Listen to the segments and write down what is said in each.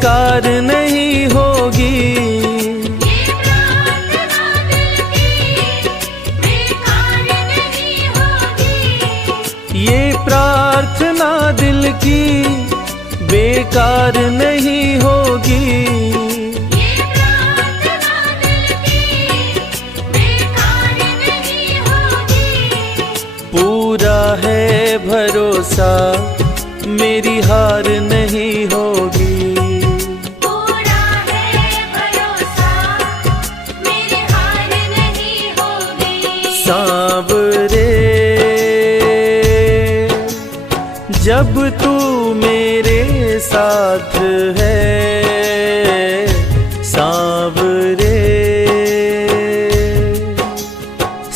बेकार नहीं होगी। ये प्रार्थना दिल की बेकार नहीं होगी। पूरा है भरोसा मेरी हार नहीं होगी। पूरा है भरोसा मेरी हार नहीं होगी। सांवरे जब तू मेरे साथ है, सांवरे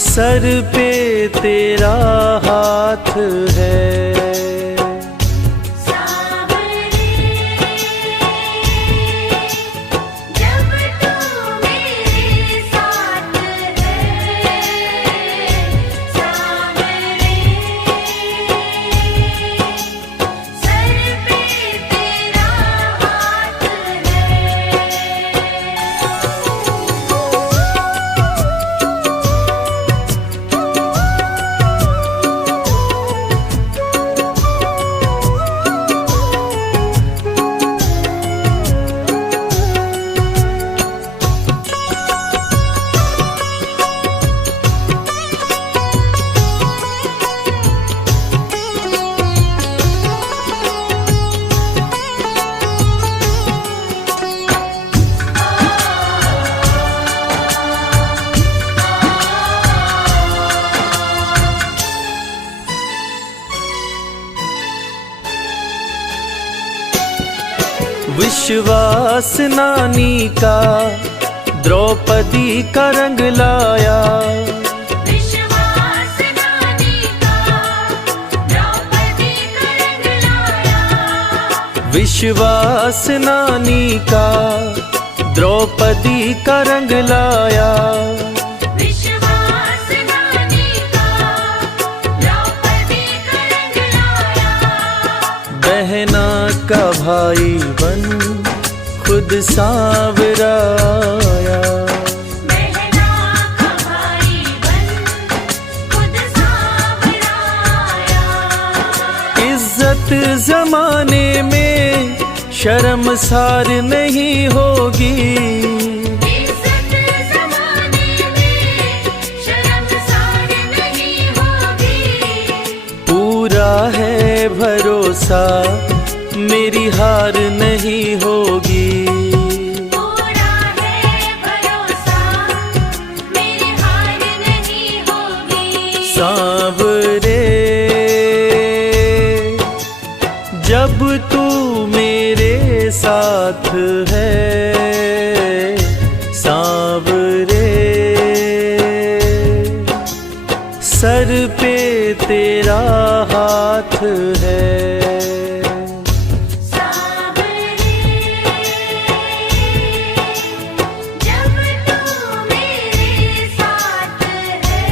सर पे तेरा हाथ है। सांवरे जब तू मेरे साथ है, सांवरे सर पे तेरा हाथ है। विश्वास नानी का द्रौपदी का रंग लाया। विश्वास नानी का द्रौपदी का रंग लाया। विश्वास नानी का द्रौपदी का रंग लाया। विश्वास नानी का द्रौपदी का रंग लाया। बहना का भाई बन खुद सांवरा आया। बहना का भाई बन खुद सांवरा आया। इज्जत जमाने में शर्मसार नहीं होगी। इज्जत ज़माने में शर्मसार नहीं होगी। पूरा है भरोसा मेरी हार नहीं होगी। पूरा है भरोसा मेरी हार नहीं होगी। सांवरे जब तू मेरे साथ है, सांवरे सर पे तेरा हाथ है। सांवरे जब तू मेरे साथ है,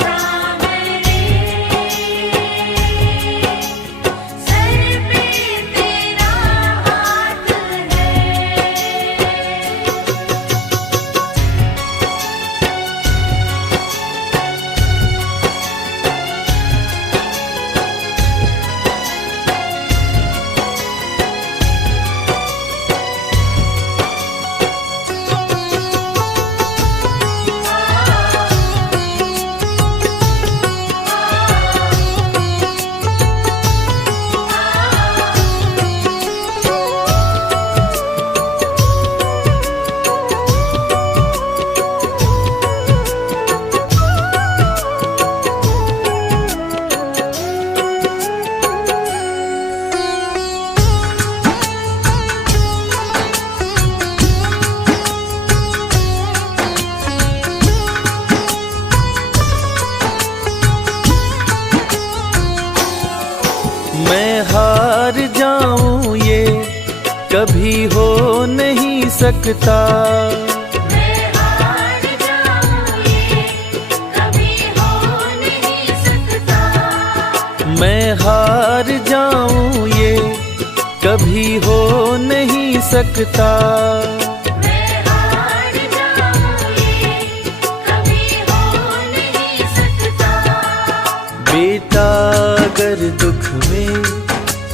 सांवरे सर पे तेरा हाथ है। मैं हार जाऊं ये कभी हो नहीं सकता। मैं हार जाऊं ये कभी हो नहीं सकता। मैं हार जाऊं ये कभी हो नहीं सकता। मैं हार जाऊं ये कभी हो नहीं सकता। बेटा अगर दुख में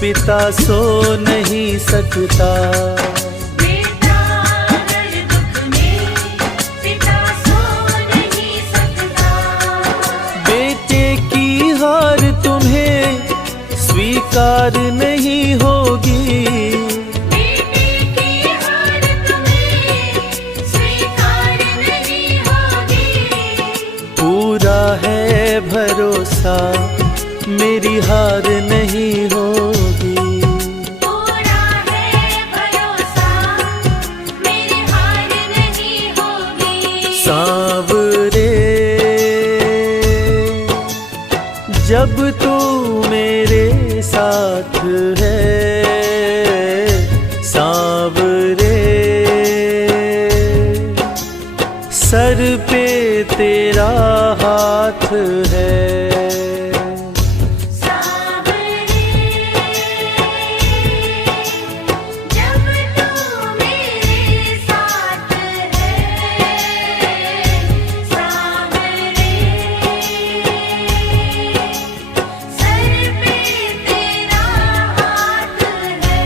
पिता सो नहीं सकता। बेटा अगर दुख में पिता सो नहीं सकता। बेटे की हार तुम्हें स्वीकार नहीं होगी। बेटे की हार तुम्हें स्वीकार नहीं होगी। पूरा है भरोसा मेरी हार नहीं होगी। पूरा है भरोसा मेरी हार नहीं होगी। सांवरे जब तू मेरे साथ है, सांवरे सर पे तेरा हाथ है। जब तू मेरे साथ है, सांवरे सर पे तेरा हाथ है।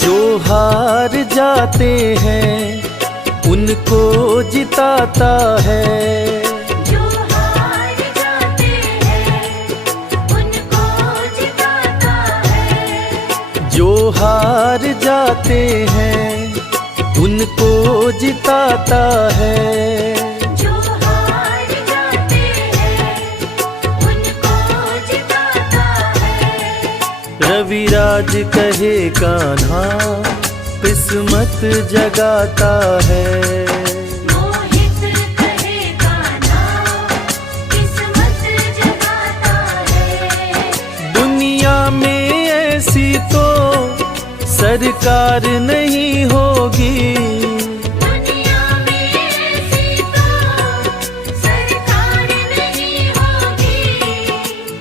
जो हार जाते हैं उनको जिताता है। जो हार जाते हैं उनको जिताता है। जो हार जाते हैं उनको जिताता है। जो हार जाते हैं उनको जिताता है। रविराज कहे कान्हा किस्मत जगाता है। मोहित कहे कान्हा किस्मत जगाता है। दुनिया में ऐसी तो सरकार नहीं होगी। दुनिया में ऐसी तो सरकार नहीं होगी।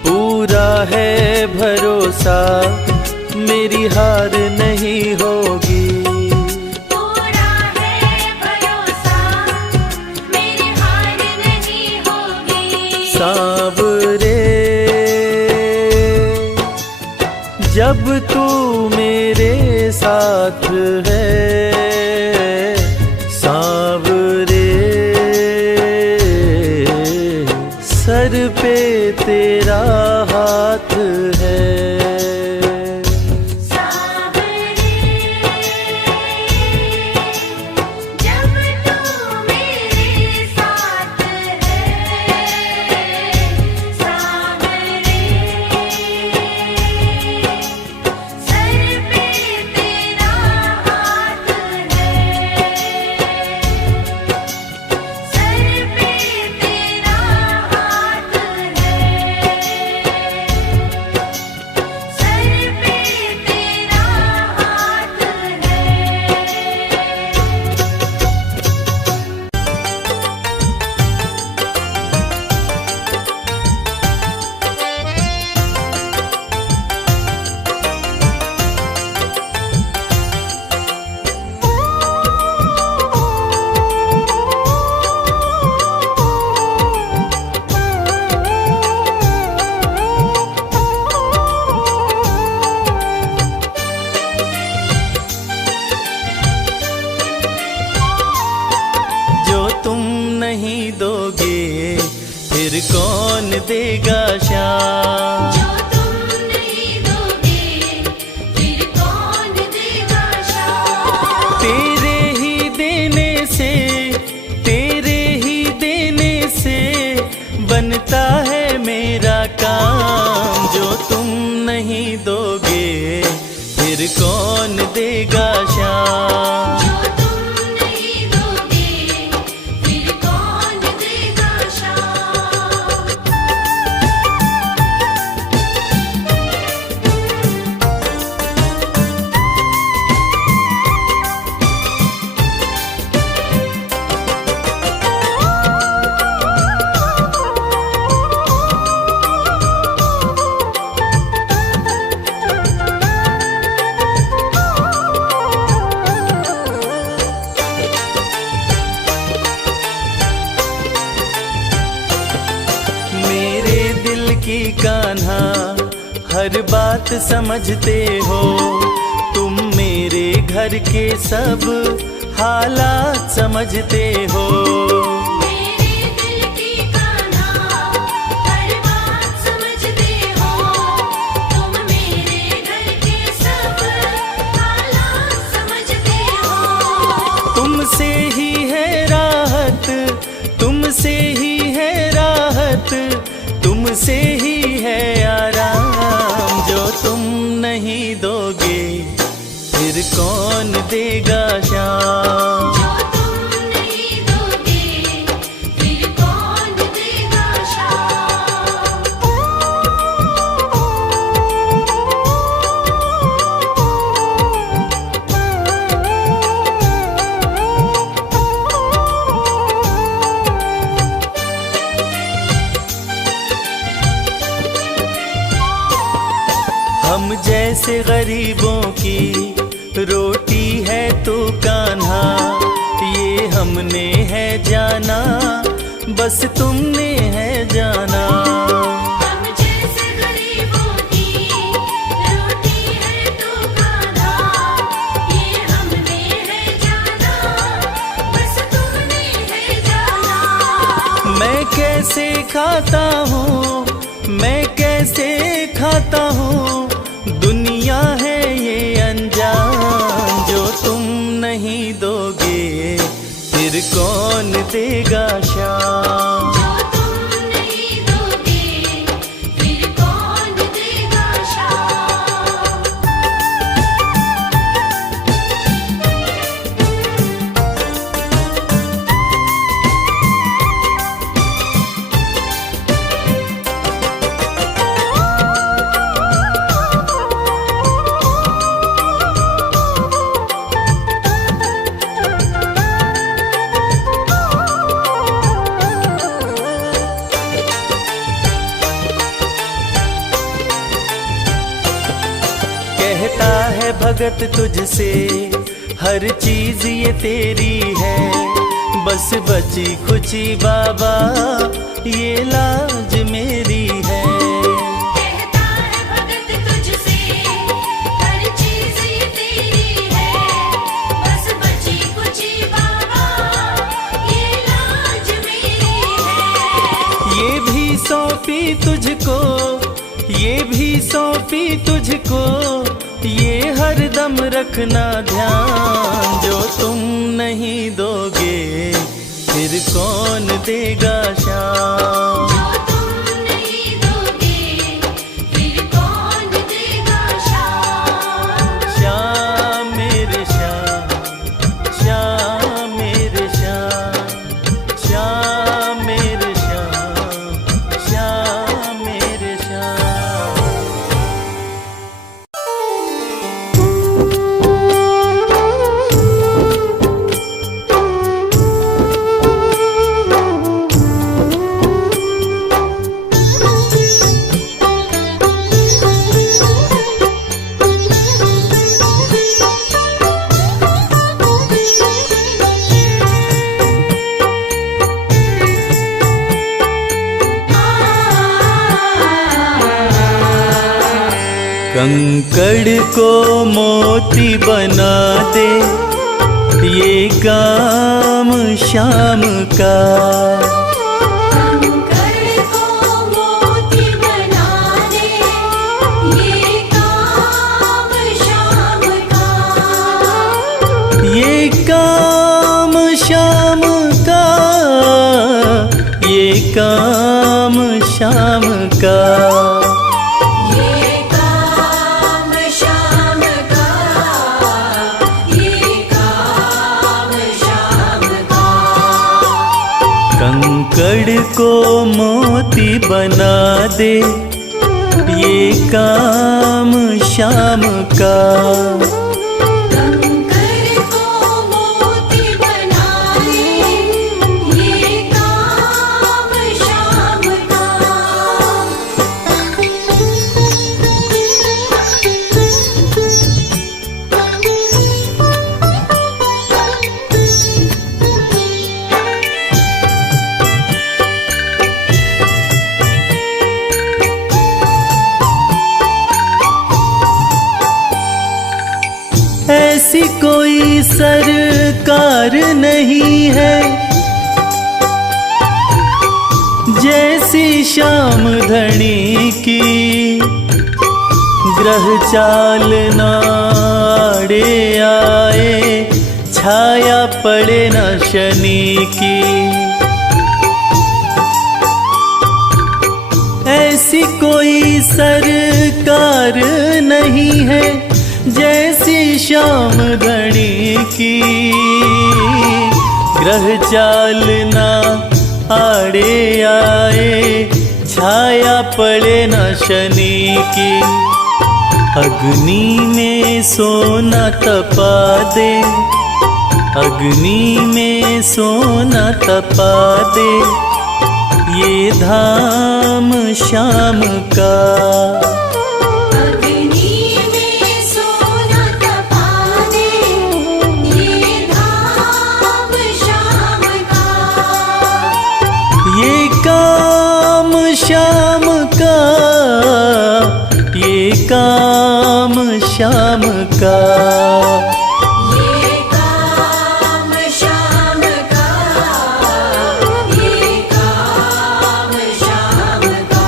पूरा है भरोसा मेरी हार नहीं होगी। पूरा है भरोसा मेरी हार नहीं होगी। सांवरे जब तू मेरे साथ है, सांवरे सर पे तेरा हाथ है। जब तू मेरे साथ है, सांवरे सर पे तेरा हाथ है। सर पे तेरा हाथ है। सर पे तेरा हाथ जो तुम नहीं दोगे फिर कौन देगा श्याम। जो तुम नहीं दोगे फिर कौन देगा शाम। नहीं दोगे फिर कौन देगा श्याम। जो तुम नहीं दोगे फिर कौन देगा श्याम। मेरे दिल की कान्हा हर बात समझते हो, तुम मेरे घर के सब हालात समझते हो। मेरे दिल की कान्हा हर बात समझते हो, तुम मेरे घर के सब हालात समझते हो। तुमसे ही है राहत, तुमसे ही है राहत, तुमसे ही है आराम। जो तुम नहीं दोगे फिर कौन देगा श्याम। जो तुम नहीं दोगे फिर कौन देगा श्याम। हम जैसे गरीबों की रोटी है तू कान्हा, ये हमने है जाना बस तुमने है जाना। हम जैसे गरीबों की रोटी है तू कान्हा, ये हमने है जाना बस तुमने है जाना। मैं कैसे खाता हूँ, मैं कैसे खाता हूँ, दुनिया है ये अनजान। जो तुम नहीं दोगे फिर कौन देगा श्याम। जो तुम नहीं दोगे फिर कौन देगा श्याम। कहता है भगत तुझसे हर चीज ये तेरी है, बस बची खुची बाबा ये लाज मेरी है। कहता है भगत तुझसे हर चीज ये तेरी है, बस बची कुची बाबा ये लाज मेरी है। ये भी सौंपी तुझको, ये भी सौंपी तुझको, ये हरदम रखना ध्यान। जो तुम नहीं दोगे फिर कौन देगा श्याम। जो तुम नहीं दोगे फिर कौन देगा श्याम। श्याम मेरे श्याम, श्याम मेरे श्याम, श्याम मेरे श्याम, श्याम मेरे श्याम। कंकड़ को मोती बना दे ये काम शाम का। कंकड़ को मोती बना दे ये काम शाम का। ये काम शाम का, ये काम शाम का। ये काम कंकड़ को मोती बना दे, ये काम श्याम का। कंकड़ को मोती बना दे, ये काम श्याम का। ऐसी कोई सरकार नहीं है जैसी श्याम धनी की, ग्रह चाल नाड़े आए, छाया पड़े न शनि की। ऐसी कोई सरकार नहीं है जैसी श्याम धनी की, ग्रह चाल ना आड़े आए, छाया पड़े न शनि की। अग्नि में सोना तपा दे, अग्नि में सोना तपा दे, ये धाम श्याम का। ये काम श्याम का, ये काम श्याम का। ये काम श्याम का, ये काम श्याम का।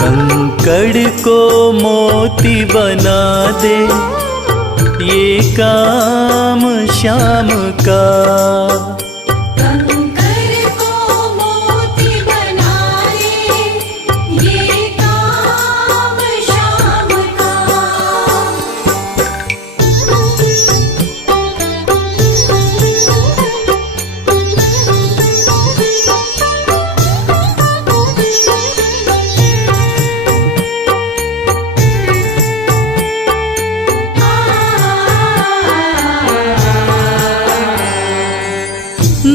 कंकड़ को मोती बना दे, ये काम श्याम का।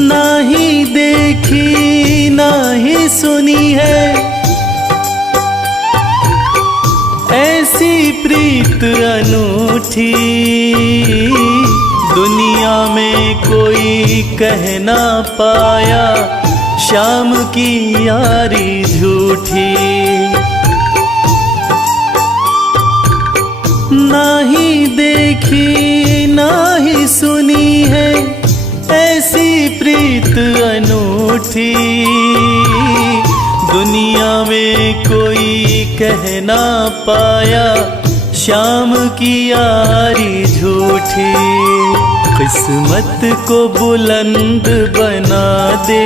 नहीं देखी नहीं सुनी है ऐसी प्रीत अनूठी, दुनिया में कोई कह ना पाया श्याम की यारी झूठी। नहीं देखी नहीं सुनी है ऐसी प्रीत अनूठी, दुनिया में कोई कह ना पाया श्याम की यारी झूठी। किस्मत को बुलंद बना दे,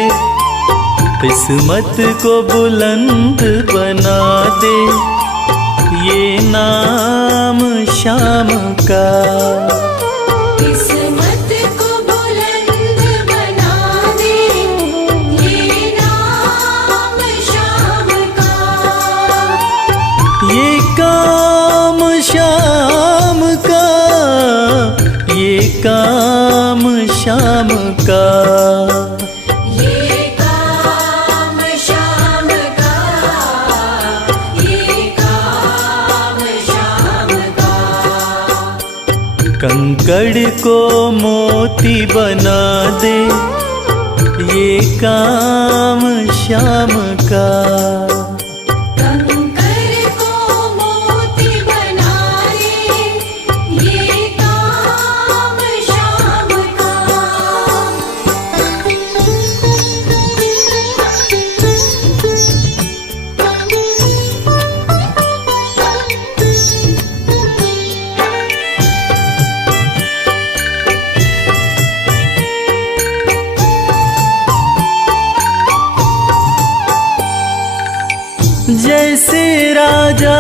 किस्मत को बुलंद बना दे, ये नाम श्याम का। ये काम श्याम का, ये काम श्याम का। ये काम श्याम का, ये काम श्याम का। कंकड़ को मोती बना दे, ये काम श्याम का। जैसे राजा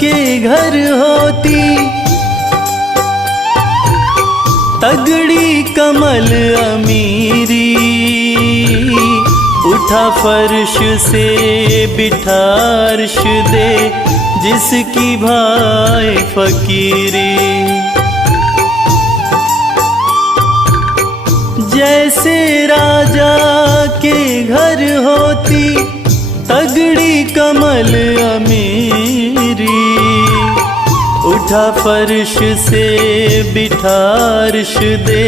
के घर होती तगड़ी कमल अमीरी, उठा फर्श से बिठा अर्श दे, जिसकी भाई फकीरी। जैसे राजा के घर होती तगड़ी कमल अमीरी, उठा फर्श से बिठा अर्श दे,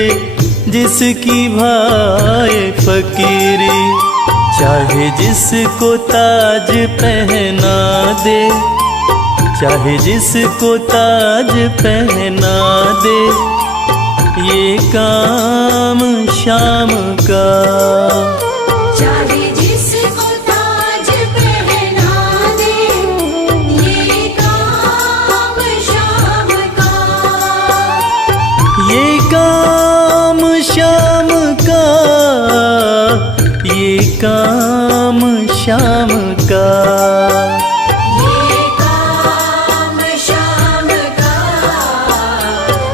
जिसकी भाई फकीरी। चाहे जिसको ताज पहना दे, चाहे जिसको ताज पहना दे, ये काम शाम का। चाहे जिसको ताज पहना दे, ये काम शाम का। ये काम शाम का, ये काम शाम का। ये काम शाम का,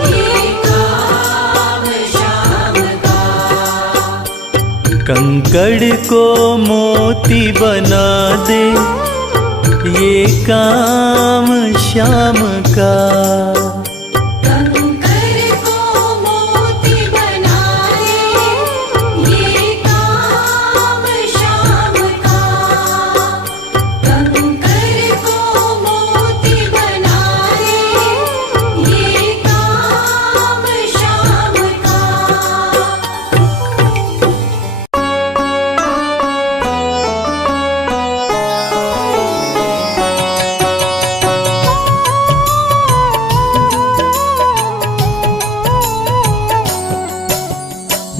ये काम शाम का। कंकड़ को मोती बना दे, ये काम शाम का। कंकर को मोती बना दे, ये काम शाम का। कंकर को मोती बना दे, ये काम शाम का।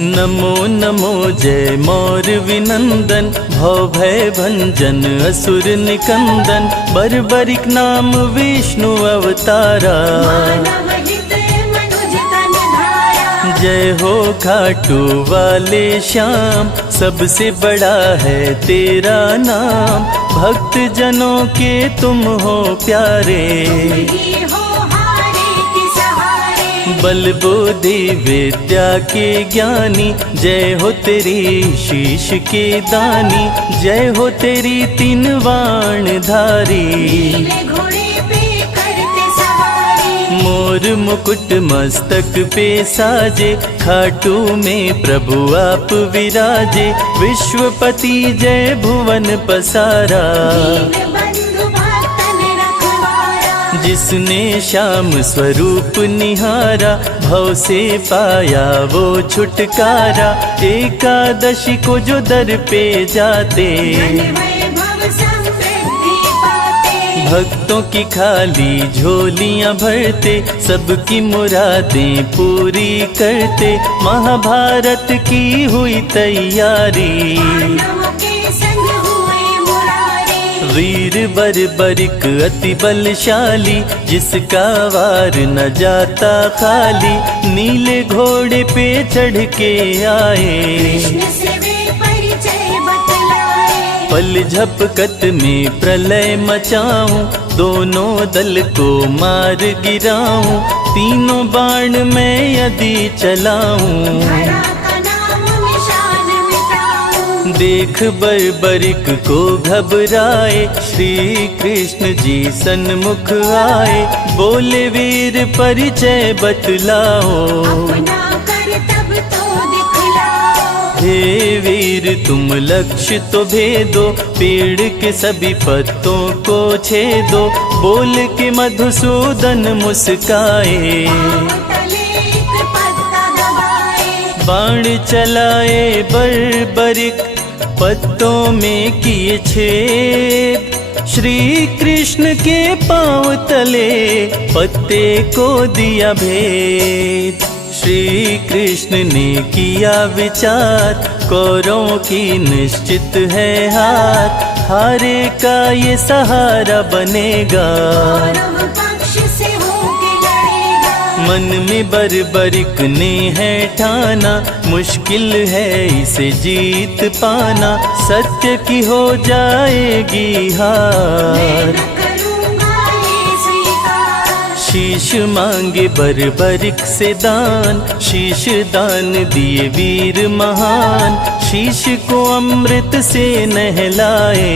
नमो नमो जय मौर विनंदन, भव भय भंजन असुर निकंदन, बर्बरिक नाम विष्णु अवतारा। मानव हित मनुज तन धारा, जय हो खाटू वाले श्याम, सबसे बड़ा है तेरा नाम, भक्त जनों के तुम हो प्यारे। ही हो हारे के सहारे। बल बुद्धि विद्या के ज्ञानी, जय हो तेरी शीश के दानी, जय हो तेरी तीन वाण धारी। नीले घोड़े पे करते सवारी, मोर मुकुट मस्तक पे साजे, खाटू में प्रभु आप विराजे, विश्वपति जय भुवन पसारा। दीन बंधु भक्तन रखवारा, जिसने श्याम स्वरूप निहारा, भव से पाया वो छुटकारा, एकादशी को जो दर पे जाते, धन वैभव समृद्धि पाते। भक्तों की खाली झोलियां भरते, सबकी मुरादें पूरी करते, महाभारत की हुई तैयारी। पांडवों के संग हुए मुरारी, वीर बर्बरिक अति बलशाली, जिसका वार न जाता खाली, नीले घोड़े पे चढ़ के आए, कृष्ण से वे परिचय बतलाए। पल झपकत में प्रलय मचाऊं, दोनों दल को मार गिराऊं, तीनों बाण मैं यदि चलाऊं, धरा का नाम निशान मिटाऊं। देख बर्बरिक को घबराए, श्री कृष्ण जी सन्मुख आए, बोले वीर परिचय बतलाओ। अपना कर तब तो दिखलाओ। हे वीर तुम लक्ष्य तो भेदो, पेड़ के सभी पत्तों को छेदो, बोल के मधुसूदन मुस्काए, तले एक पत्ता दबाए। बाण चलाए बर्बरिक, पत्तों में किए छेद, श्री कृष्ण के पांव तले पत्ते को दिया भेद। श्री कृष्ण ने किया विचार, कौरवों की निश्चित है हार, हारे का ये सहारा बनेगा, कौरव पक्ष से होके लड़ेगा। मन में बर्बरिक ने है ठाना, मुश्किल है इसे जीत पाना, सत्य की हो जाएगी मैं हार। न करूँगा ये स्वीकार। शीश मांगे बर्बरिक से दान, शीश दान दिए वीर महान, शीश को अमृत से नहलाए,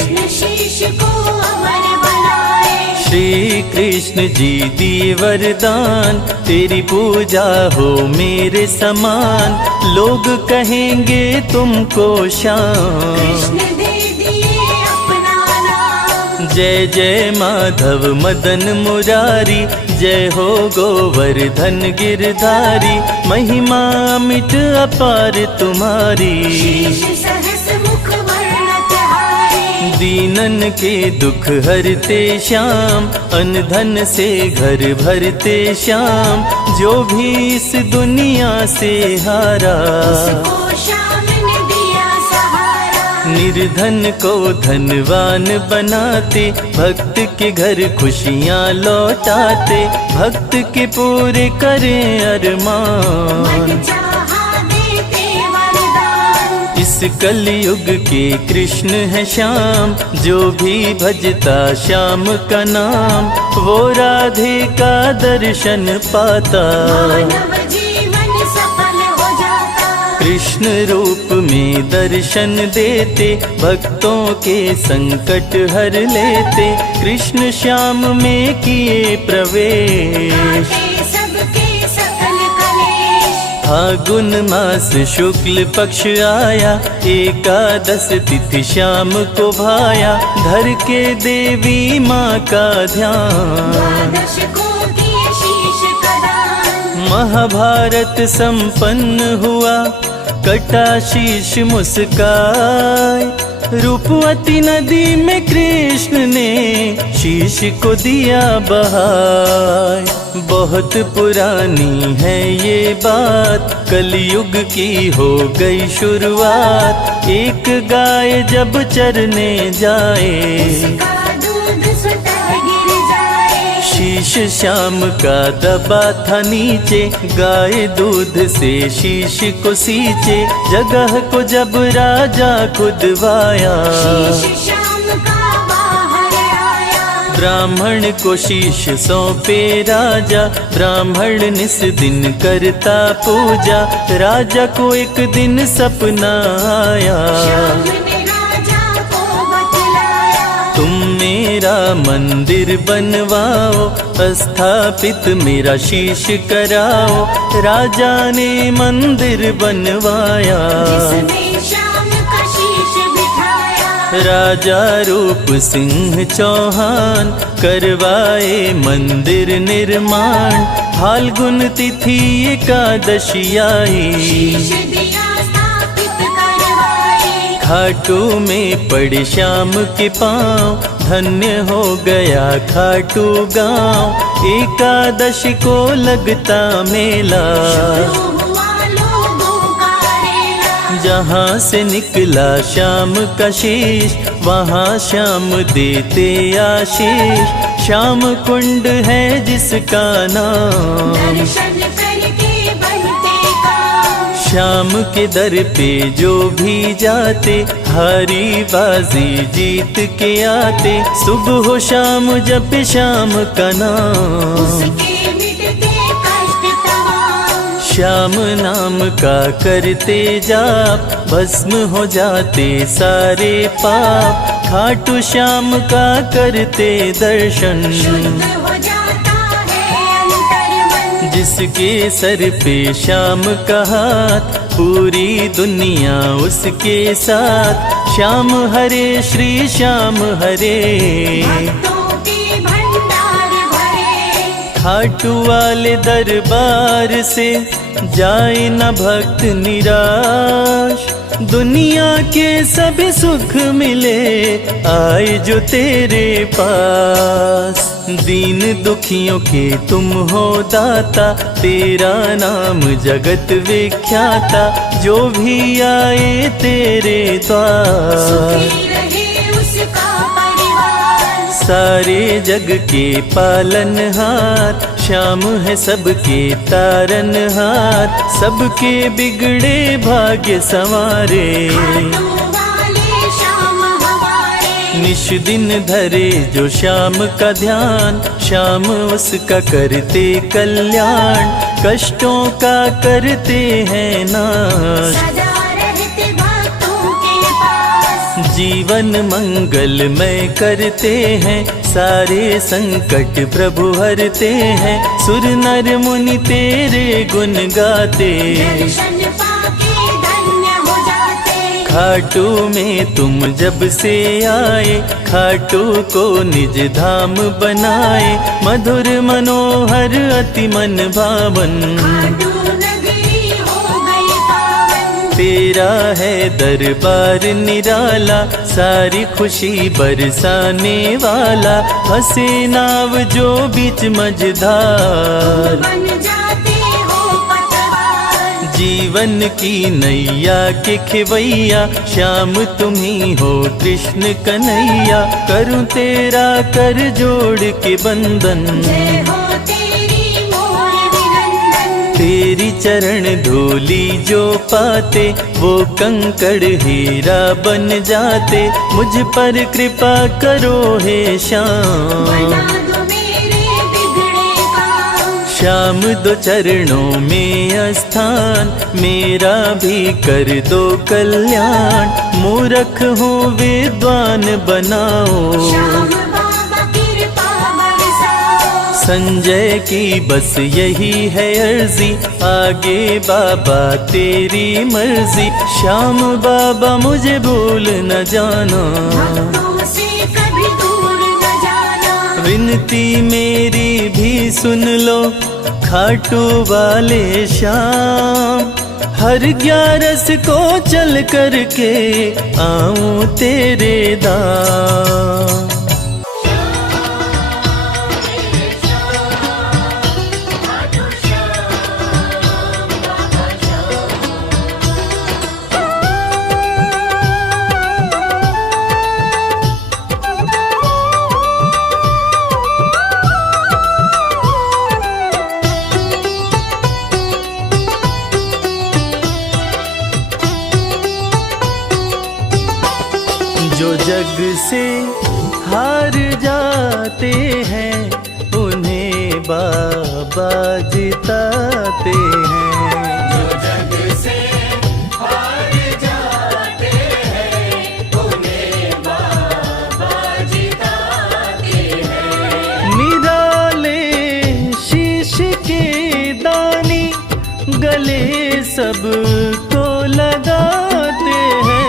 कृष्ण शीश को अमर बनाए। श्री कृष्ण जी दिए वरदान, तेरी पूजा हो मेरे समान, लोग कहेंगे तुमको शान। कृष्ण दे दिए अपना नाम, जय जय माधव मदन मुरारी, जय हो गोवर्धन गिरधारी, महिमा मिट अपार तुम्हारी। शीश सहस मुख वर्णत हारे, दीनन के दुख हरते श्याम, अनधन से घर भरते श्याम, जो भी इस दुनिया से हारा, उसको श्याम ने दिया सहारा। निर्धन को धनवान बनाते, भक्त के घर खुशियाँ लौटाते, भक्त के पूरे करें अरमान। मन चाहा देते वरदान, इस कलयुग के कृष्ण है श्याम, जो भी भजता श्याम का नाम, वो राधे का दर्शन पाता। मानव जीवन सफल हो जाता, कृष्ण रूप में दर्शन देते, भक्तों के संकट हर लेते, कृष्ण श्याम में किए प्रवेश। काटे सबके सकल कलेश, फागुन मास शुक्ल पक्ष आया, एकादश तिथि श्याम को भाया, धर के देवी माँ का ध्यान। द्वादश को किए शीश कदान, महाभारत संपन्न हुआ, कटा शीश मुस्काय, रूपवती नदी में कृष्ण ने शीश को दिया बहाय। बहुत पुरानी है ये बात, कलयुग की हो गई शुरुआत, एक गाय जब चरने जाए, उसका दूध स्वतः गिर जाए। शीश श्याम का दबा था नीचे, गाय दूध से शीश को सींचे, जगह को जब राजा खुदवाया, शीश श्याम का बाहर आया। ब्राह्मण को शीश सौंपे राजा, ब्राह्मण निस दिन करता पूजा, राजा को एक दिन सपना आया, श्याम ने राजा को बतलाया, तुम मेरा मंदिर बनवाओ, स्थापित मेरा शीश कराओ। राजा ने मंदिर बनवाया, जिसमें श्याम का शीश बिठाया। राजा रूप सिंह चौहान करवाए मंदिर निर्माण, फाल्गुन तिथि एकादशी आई, शीश दिया स्थापित करवाए। खाटू में पड़े श्याम के पाँव, धन्य हो गया खाटू गांव, एकादशी को लगता मेला, शुरू हुआ लोगों का रेला। जहाँ से निकला श्याम का शीश, वहाँ श्याम देते आशीष, श्याम कुंड है जिसका नाम, दर्शन करके बनते काम। श्याम के दर पे जो भी जाते, हारी बाजी जीत के आते, सुबह हो शाम जप श्याम का नाम, उसके मिटते कष्ट तमाम। श्याम नाम का करते जाप, भस्म हो जाते सारे पाप, खाटू श्याम का करते दर्शन, शुद्ध हो जाता है अंतर मन। जिसके सर पे श्याम का हाथ, पूरी दुनिया उसके साथ, श्याम हरे श्री श्याम हरे, भक्तों के भंडार भरे। खाटू वाले दरबार से जाए न भक्त निराश, दुनिया के सभी सुख मिले आए जो तेरे पास। दीन दुखियों के तुम हो दाता, तेरा नाम जगत विख्याता, जो भी आए तेरे द्वार, सुखी रहे उसका परिवार। सारे जग के पालनहार, श्याम है सबके तारनहार, सबके बिगड़े भाग्य संवारे, खाटू वाले श्याम हमारे। निश दिन धरे जो श्याम का ध्यान, श्याम उसका करते कल्याण, कष्टों का करते हैं नाश। सदा रहते भक्तों के पास, जीवन मंगलमय करते हैं, सारे संकट प्रभु हरते हैं। सुर नर मुनि तेरे गुण गाते, दर्शन पाके धन्य हो जाते। खाटू में तुम जब से आए, खाटू को निज धाम बनाए। मधुर मनोहर अति मन भावन, खाटू नगरी हो गई पावन। तेरा है दरबार निराला, सारी खुशी बरसाने वाला। हंसे नाव जो बीच मझधार, बन जाते हो पतवार। जीवन की नैया के खिवैया, श्याम तुम्ही हो कृष्ण कन्हैया। करूं तेरा कर जोड़ के बंदन, जय हो तेरी मोर विनंदन। तेरी चरण धूली जो पाते, वो कंकड़ हीरा बन जाते। मुझ पर कृपा करो हे श्याम, बना दो मेरे बिगड़े काम। श्याम दो चरणों में स्थान, मेरा भी कर दो कल्याण। मूर्ख हूँ विद्वान बनाओ, श्याम बाबा कृपा बरसाओ। संजय की बस यही है अर्जी, आगे बाबा तेरी मर्जी। श्याम बाबा मुझे भूल न जाना, भक्तों से कभी दूर न जाना। विनती मेरी भी सुन लो, खाटू वाले श्याम। हर 11 को चल करके आऊं तेरे धाम। जो जग से हार जाते हैं, उन्हें बाबा जिताते हैं। जो जग से हार जाते हैं, उन्हें बाबा जिताते हैं। निराले शीश के दानी, गले सबको लगाते हैं।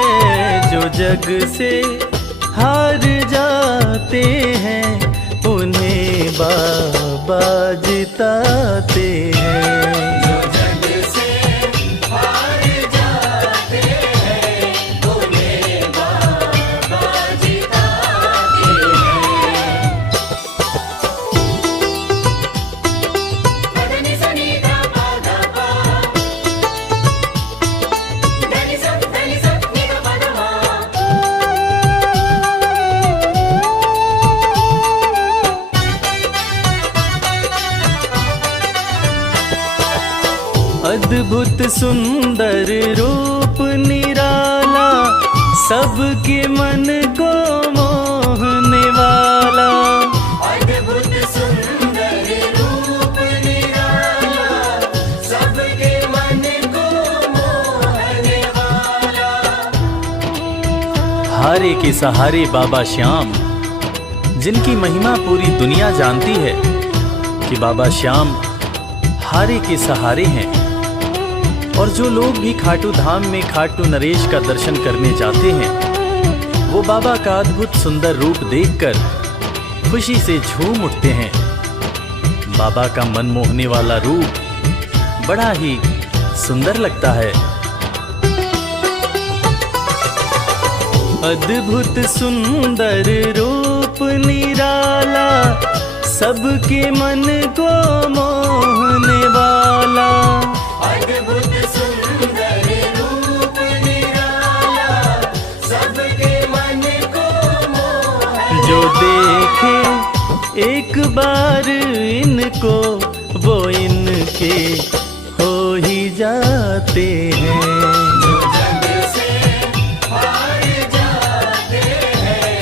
जो जग से हार जाते हैं, उन्हें बाबा जिताते हैं। जो जग से हार जाते हैं, उन्हें बाबा जिताते हैं। पदनि सनि धा पा धा पा, धनि सा नि धा पा धा मा। अद्भुत सुंदर रूप निराला, सबके मन को मोहने वाला। अद्भुत सुंदर रूप निराला, सबके मन को मोहने वाला। हारे के सहारे बाबा श्याम, जिनकी महिमा पूरी दुनिया जानती है कि बाबा श्याम हारे के सहारे हैं। और जो लोग भी खाटू धाम में खाटू नरेश का दर्शन करने जाते हैं, वो बाबा का अद्भुत सुंदर रूप देखकर खुशी से झूम उठते हैं। बाबा का मन मोहने वाला रूप बड़ा ही सुंदर लगता है। अद्भुत सुंदर रूप निराला, सबके मन को मोहने वाला। अद्भुत सुंदर रूप निराला, सबके मन को मोहने। जो देखे एक बार इनको, वो इनके हो ही जाते हैं। जो जग से हार जाते हैं,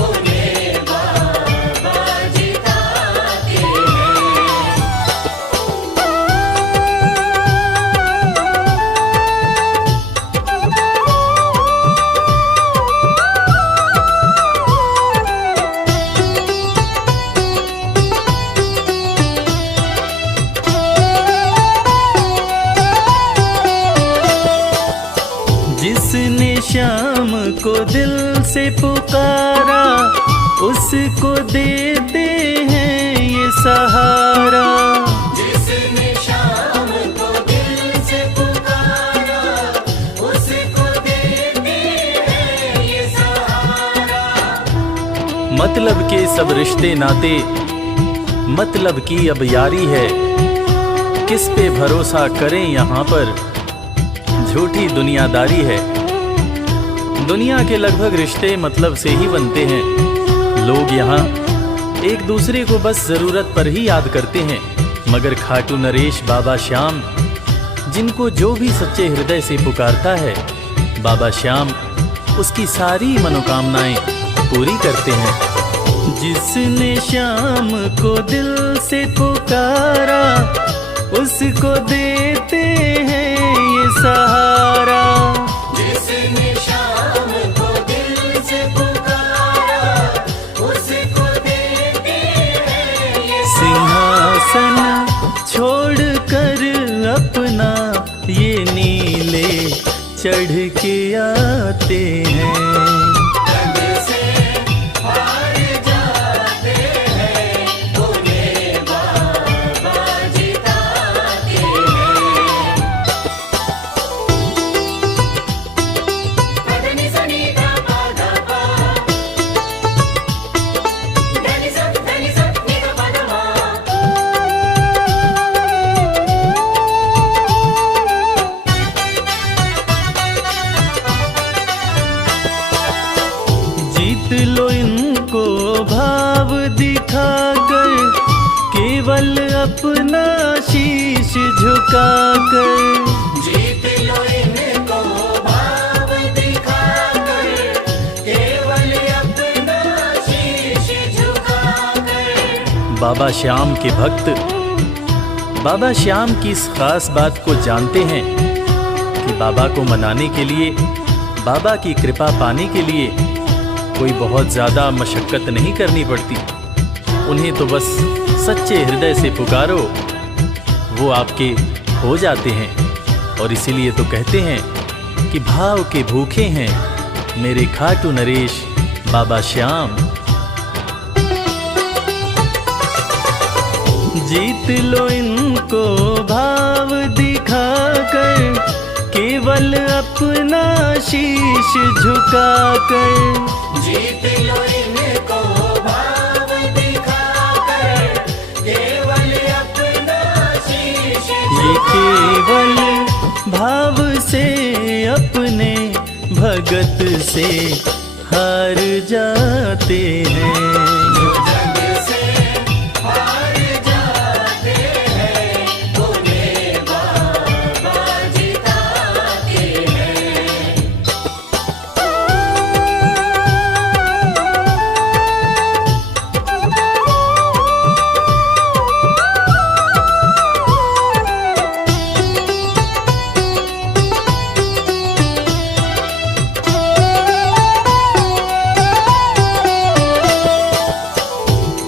उन्हें बाबा जिताते श्याम को दिल से पुकारा, उसको देते हैं ये सहारा। जिसने शाम को दिल से पुकारा, उसको देते हैं ये सहारा। मतलब के सब रिश्ते नाते, मतलब की अब यारी है। किस पे भरोसा करें यहाँ पर, झूठी दुनियादारी है। दुनिया के लगभग रिश्ते मतलब से ही बनते हैं। लोग यहाँ एक दूसरे को बस जरूरत पर ही याद करते हैं, मगर खाटू नरेश बाबा श्याम, जिनको जो भी सच्चे हृदय से पुकारता है, बाबा श्याम उसकी सारी मनोकामनाएं पूरी करते हैं। जिसने श्याम को दिल से पुकारा, उसको देते हैं ये सहारा। जिसने शाम को दिल से पुकारा, उसको देते हैं ये सिंहासन छोड़कर अपना ये नीले चढ़ के आते हैं। जग से हार जाते हैं, उन्हें बाबा जिताते हैं। पदनी सनी धा पा धा पा, धनी सा नि धा पा धा मा। जीत लो इनको भाव दिखाकर, केवल अपना शीश झुकाकर। जीत लो इनको भाव दिखाकर, केवल अपना शीश झुकाकर। बाबा श्याम के भक्त बाबा श्याम की इस खास बात को जानते हैं कि बाबा को मनाने के लिए, बाबा की कृपा पाने के लिए कोई बहुत ज़्यादा मशक्क़त नहीं करनी पड़ती। उन्हें तो बस सच्चे हृदय से पुकारो, वो आपके हो जाते हैं। और इसीलिए तो कहते हैं कि भाव के भूखे हैं मेरे खाटू नरेश बाबा श्याम। जीत लो इनको भाव दिखाकर, केवल अपना शीश झुकाकर। जीत लो इनको भाव दिखाकर, केवल अपना शीश ये केवल भाव से अपने भगत से हार जाते हैं। जग से हार जाते हैं, उन्हें बाबा जिताते हैं।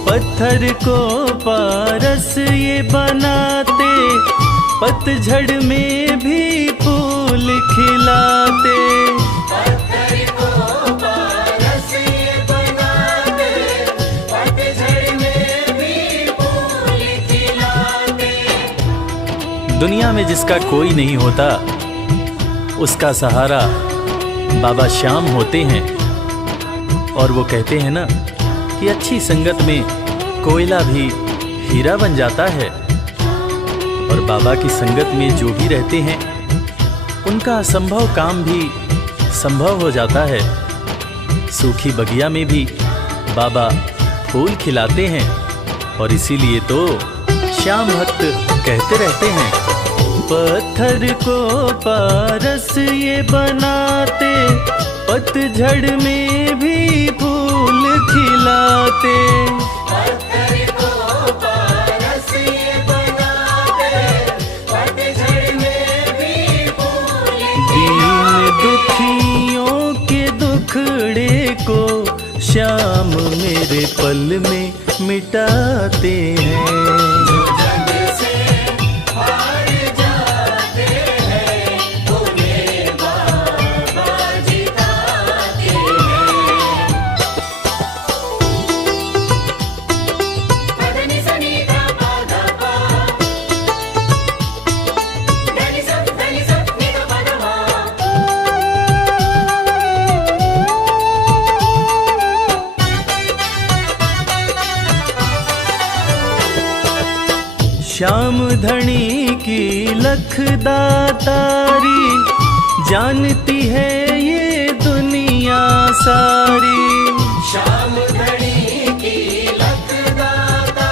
पत्थर को पारस ये बनाते, पतझड़ में भी फूल खिलाते। पत्थर को पारस ये बनाते, पतझड़ में भी फूल खिलाते। दुनिया में जिसका कोई नहीं होता, उसका सहारा बाबा श्याम होते हैं। और वो कहते हैं ना कि अच्छी संगत में कोयला भी हीरा बन जाता है। और बाबा की संगत में जो भी रहते हैं, उनका असंभव काम भी संभव हो जाता है। सूखी बगिया में भी बाबा फूल खिलाते हैं। और इसीलिए तो श्याम भक्त कहते रहते हैं, पत्थर को पारस ये बनाते, पतझड़ में भी फूल खिलाते। पत्थर को पारस ये बनाते, पतझड़ में भी फूल दीन दुखियों के दुखड़े को श्याम मेरे पल में मिटाते हैं। जग से हार जाते हैं, उन्हें बाबा जिताते श्याम धनी की लखदातारी, जानती है ये दुनिया सारी। श्याम धनी की लखदातारी,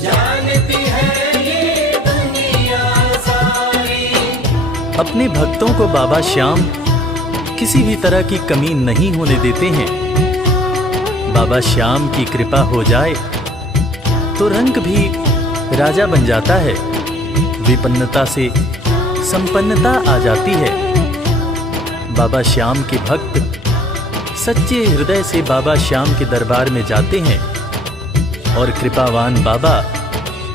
जानती है ये दुनिया सारी। अपने भक्तों को बाबा श्याम किसी भी तरह की कमी नहीं होने देते हैं। बाबा श्याम की कृपा हो जाए तो रंग भी राजा बन जाता है, विपन्नता से संपन्नता आ जाती है। बाबा श्याम के भक्त सच्चे हृदय से बाबा श्याम के दरबार में जाते हैं और कृपावान बाबा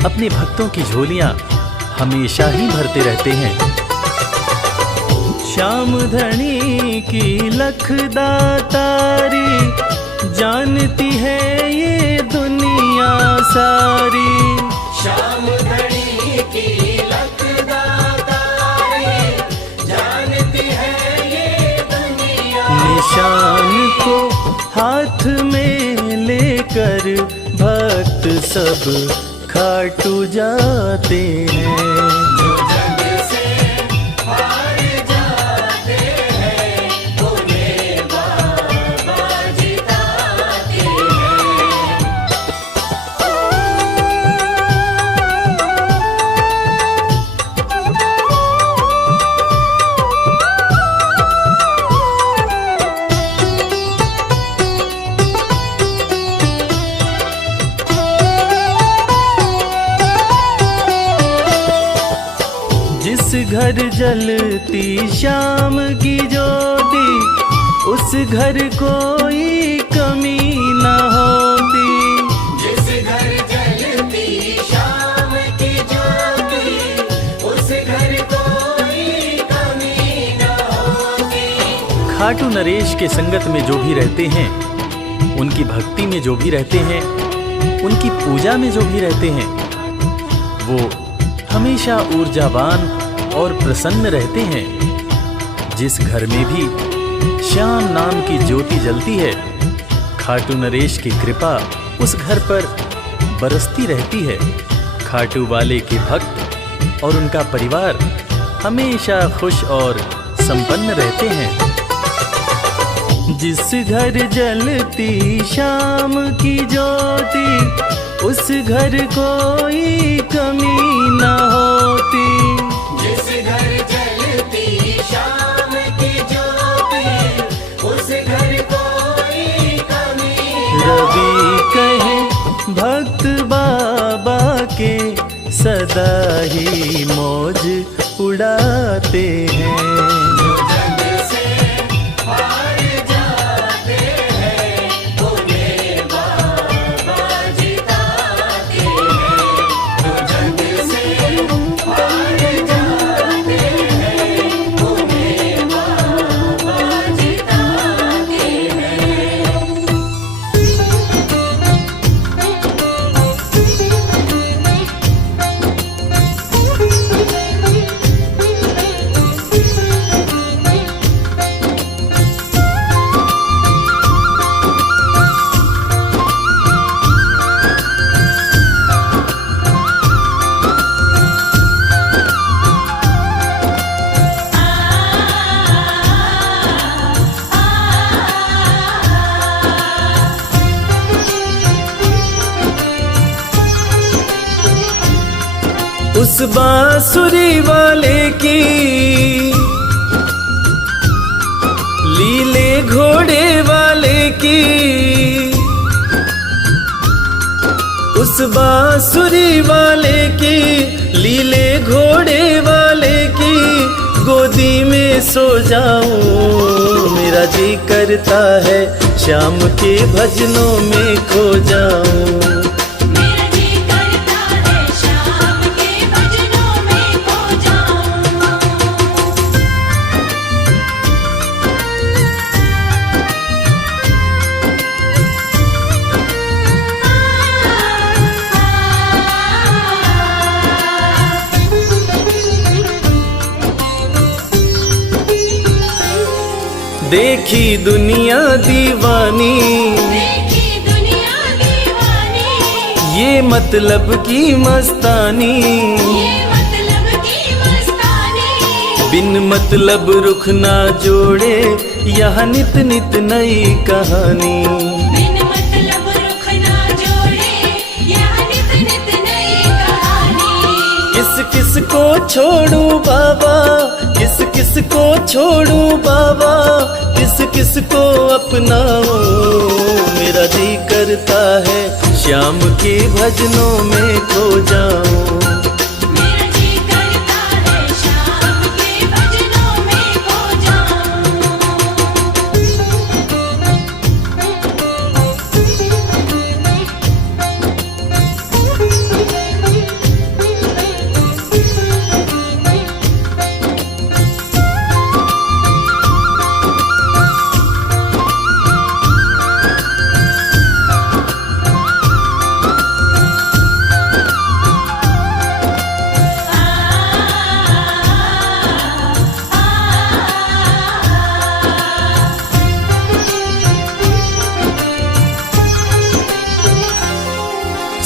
अपने भक्तों की झोलियां हमेशा ही भरते रहते हैं। श्याम धनी की लखदातारी, जानती है ये दुनिया सारी। श्याम धनी की लखदातारी, जानती है ये दुनिया। निशान को हाथ में लेकर भक्त सब खाटू जाते हैं। जो जग से हार जाते हैं, उन्हें बाबा जिताते हैं। जिस घर जलती श्याम की ज्योति, उस घर कोई कमी न होती। जिस घर जलती श्याम की ज्योति, उस घर कोई कमी न होती। खाटू नरेश के संगत में जो भी रहते हैं, उनकी भक्ति में जो भी रहते हैं, उनकी पूजा में जो भी रहते हैं, वो हमेशा ऊर्जावान और प्रसन्न रहते हैं। जिस घर में भी श्याम नाम की ज्योति जलती है, खाटू नरेश की कृपा उस घर पर बरसती रहती है। खाटू वाले के भक्त और उनका परिवार हमेशा खुश और संपन्न रहते हैं। जिस घर जलती श्याम की ज्योति, उस घर कोई कमी न होती। जिस घर जलती श्याम की ज्योति, उस घर कोई कमी न रवि कहे भक्त बाबा के, सदा ही मौज उड़ाते हैं। जो जग से हार जाते हैं, उन्हें बाबा जिताते हैं। जो जग से हार जाते हैं, उन्हें बाबा जिताते हैं। उस बांसुरी वाले की लीले घोड़े वाले की, उस बांसुरी वाले की लीले घोड़े वाले की, गोदी में सो जाऊं मेरा जी करता है, श्याम के भजनों में खो जाऊं। मेरा जी करता है श्याम के भजनों में खो जाऊं। देखी दुनिया दीवानी देखी दुनिया दीवानी, ये मतलब की मस्तानी, ये मतलब की मस्तानी। बिन मतलब रुख ना जोड़े यहाँ नित नित नई कहानी। बिन मतलब रुख ना जोड़े यहाँ नित नित नई कहानी। किस किस को छोड़ूं बाबा, किस किस को छोड़ूं बाबा, किस किस को अपनाऊं। मेरा जी करता है श्याम के भजनों में खो जाऊं। मेरा जी करता है श्याम के भजनों में खो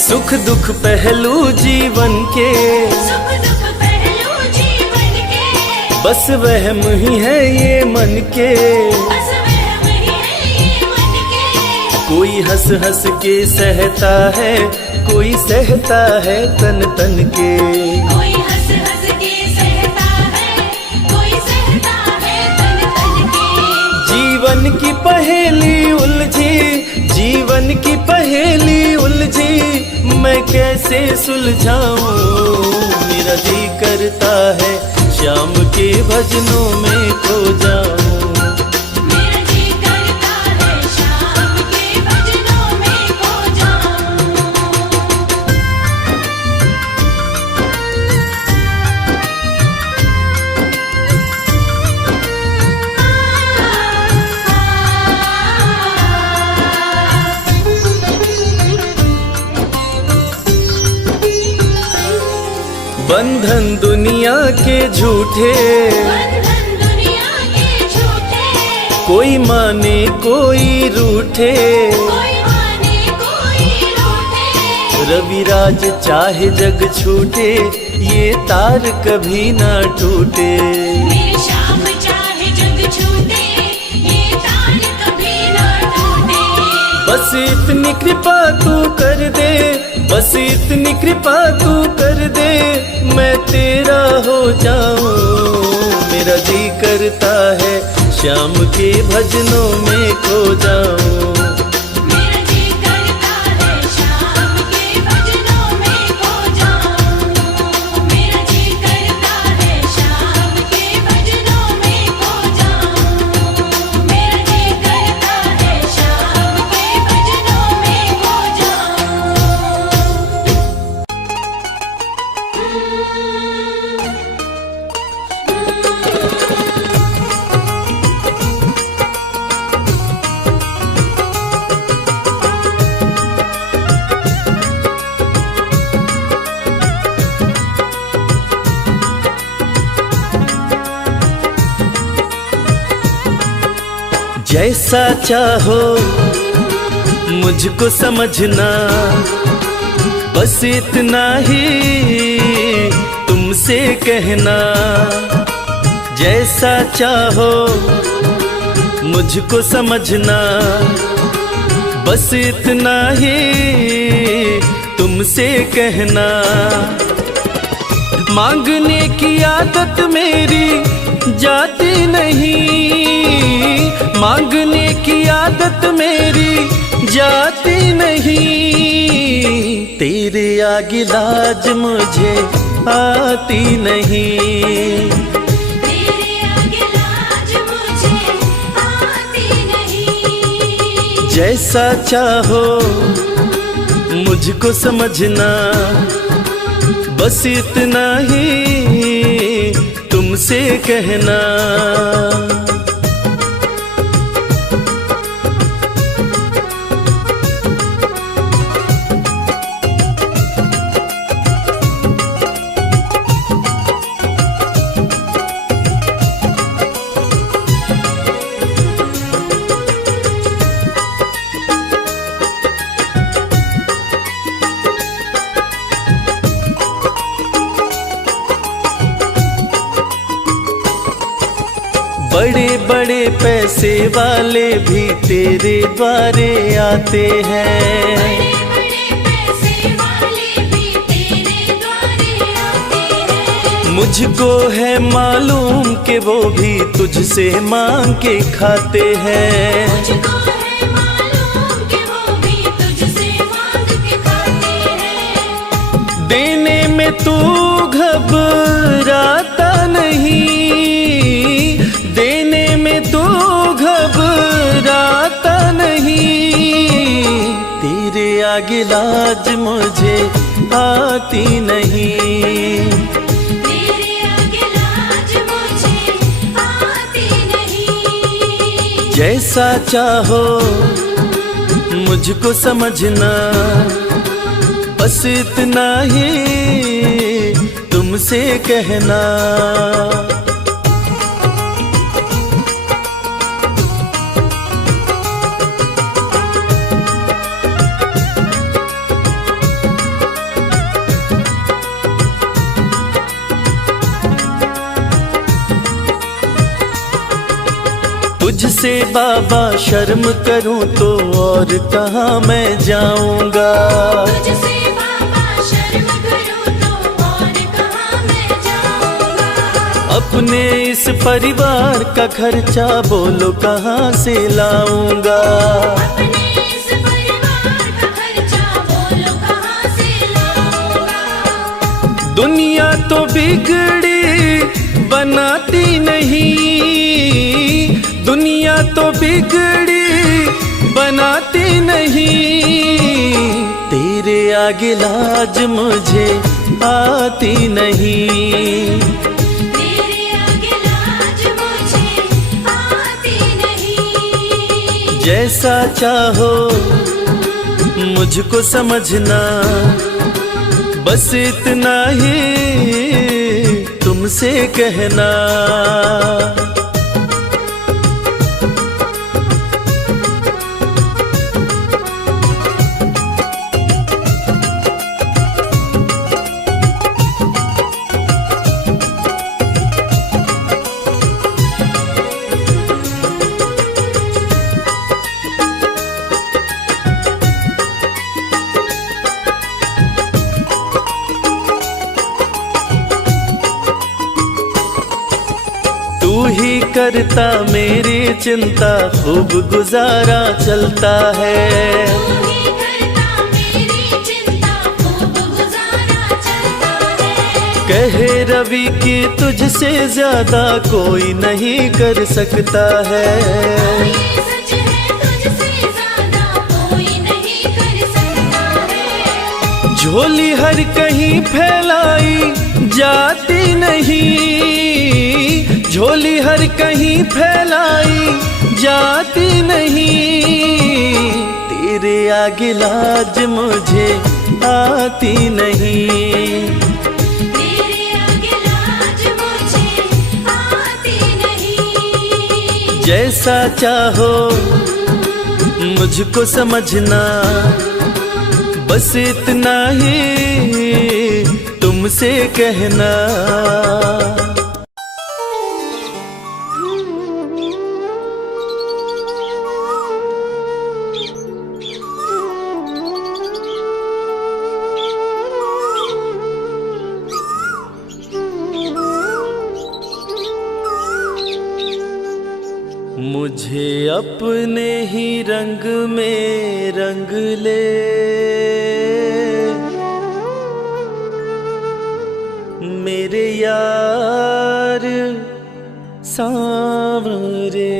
सुख दुख पहलू जीवन के, सुख दुख पहलू जीवन के। बस वहम ही है ये मन के। बस वहम ही है ये मन के। कोई हंस हंस के सहता है, कोई सहता है तन तन के। कोई हंस हंस के सहता है, कोई सहता है तन तन के। जीवन की पहेली उलझी, जीवन की पहेली उलझी, मैं कैसे सुलझाऊं। मेरा जी करता है श्याम के भजनों में खो जाऊं। मेरा जी करता है श्याम के भजनों में खो बंधन दुनिया के झूठे, बंधन दुनिया के झूठे। कोई माने कोई रूठे। कोई माने कोई रूठे। रविराज चाहे जग छूटे, ये तार कभी ना टूटे। मेरे श्याम चाहे जग छूटे, ये तार कभी ना टूटे। बस इतनी कृपा तू कर दे, बस इतनी कृपा तू कर दे, मैं तेरा हो जाऊं। मेरा जी करता है श्याम के भजनों में खो जाऊं। मेरा जी करता है श्याम के भजनों में खो जाऊं। मेरा जी करता है श्याम के भजनों में खो जाऊं। मेरा जी करता है श्याम के भजनों में खो जैसा चाहो मुझको समझना, बस इतना ही तुमसे कहना। जैसा चाहो मुझको समझना, बस इतना ही तुमसे कहना। मांगने की आदत मेरी जाती नहीं, मांगने की आदत मेरी जाती नहीं। तेरे आगे लाज मुझे आती नहीं। तेरे आगे लाज मुझे आती नहीं। जैसा चाहो मुझको समझना, बस इतना ही तुमसे कहना। बड़े पैसे वाले भी तेरे द्वारे आते हैं। बड़े बड़े पैसे वाले भी तेरे द्वारे आते हैं। मुझको है मालूम कि वो भी तुझसे मांग के खाते हैं। मुझको है मालूम कि वो भी तुझसे मांग के खाते हैं। देने में तू घबराता नहीं, देने में तू घबराता नहीं। तेरे आगे लाज मुझे आती नहीं। तेरे आगे लाज मुझे आती नहीं। जैसा चाहो मुझको समझना, बस इतना ही तुमसे कहना। तुझसे बाबा शर्म करूं तो और कहाँ मैं जाऊंगा। तुझसे बाबा शर्म करूं तो और कहाँ मैं जाऊंगा। अपने इस परिवार का खर्चा बोलो कहाँ से लाऊंगा। अपने इस परिवार का खर्चा बोलो कहाँ से लाऊंगा। दुनिया तो बिगड़ी बनाती नहीं, दुनिया तो बिगड़ी बनाती नहीं। तेरे आगे लाज मुझे आती नहीं। तेरे आगे लाज मुझे आती नहीं। जैसा चाहो मुझको समझना, बस इतना ही तुमसे कहना। तू ही करता मेरी चिंता, खूब गुजारा चलता है। तू ही करता मेरी चिंता, खूब गुजारा चलता है। कहे रवि कि तुझसे ज्यादा कोई नहीं कर सकता है। ये सच है, तुझसे ज्यादा कोई नहीं कर सकता है। झोली हर कहीं फैलाई जाती नहीं, झोली हर कहीं फैलाई जाती नहीं। तेरे आगे लाज मुझे आती नहीं। तेरे आगे लाज मुझे आती नहीं। जैसा चाहो मुझको समझना, बस इतना ही तुमसे कहना। मुझे अपने ही रंग में रंग ले, मेरे यार सांवरे।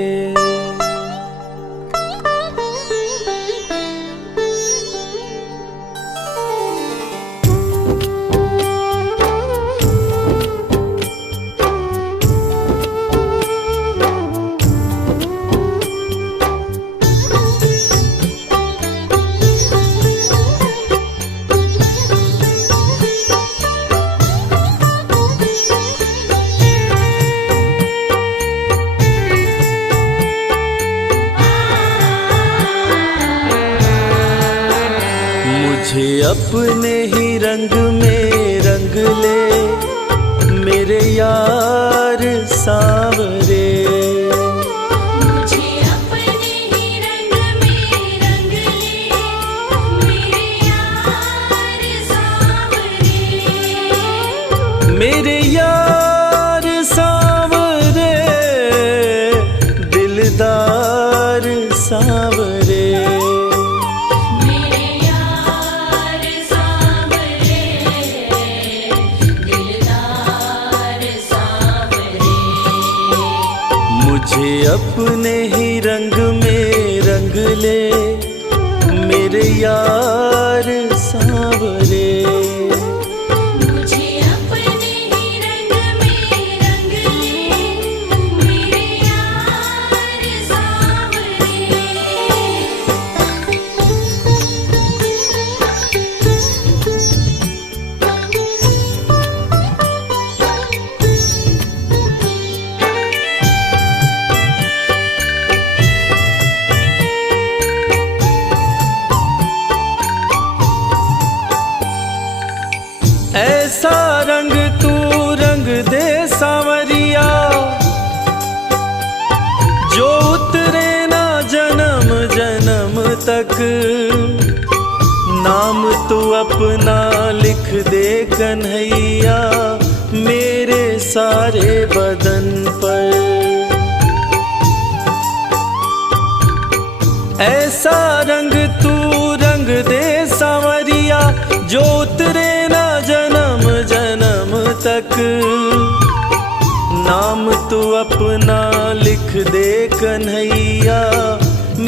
मुझे अपने ही रंग में रंग ले, मेरे यार सांवरे। यार सांवरे। मेरे यार सांवरे, दिलदार सांवरे। मुझे अपने ही रंग में रंग ले मेरे यार सांवरे। मुझे अपने ही रंग में रंग ले मेरे यार सांवरे। ऐसा रंग तू रंग दे सांवरिया, जो उतरे ना जन्म जन्म तक। नाम तू अपना लिख दे कन्हैया मेरे सारे बदन पर। ऐसा रंग तू रंग दे सांवरिया, जो उतरे ना जन्म जन्म तक। नाम तू अपना लिख दे कन्हैया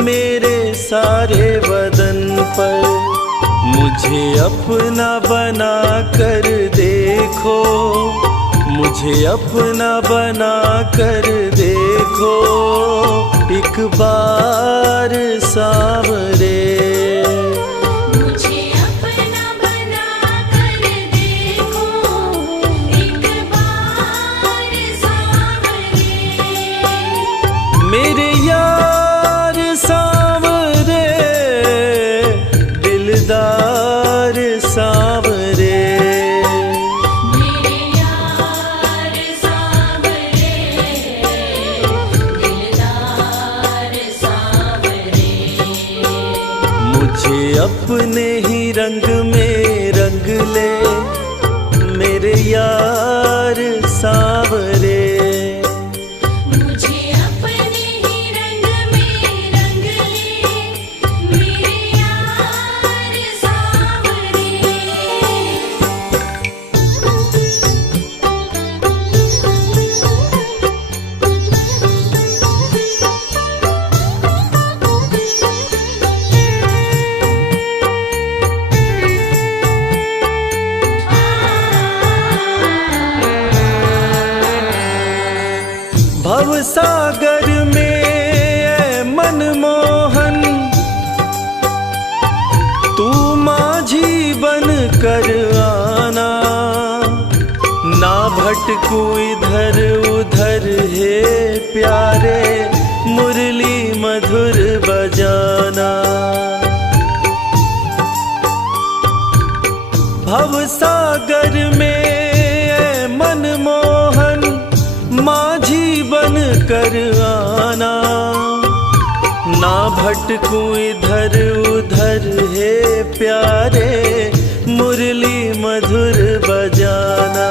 मेरे सारे बदन पर। मुझे अपना बना कर देखो, मुझे अपना बना कर देखो एक बार सांवरे। मुझे अपना बना कर देखो एक बार सांवरे। मेरे यार सांवरे, दिलदार सांवरे। मेरे यार सांवरे, दिलदार सांवरे। मुझे अपने ही रंग में रंग ले मेरे यार सांवरे। मुझे अपने ही रंग में रंग ले मेरे यार सांवरे। भवसागर में ऐ मनमोहन, तू माझी बन कर आना। ना भटकू इधर उधर हे प्यारे, मुरली मधुर बजाना। भवसागर में ऐ मनमोहन, माझी बन कर आना। ना भटकू इधर उधर हे प्यारे, मुरली मधुर बजाना।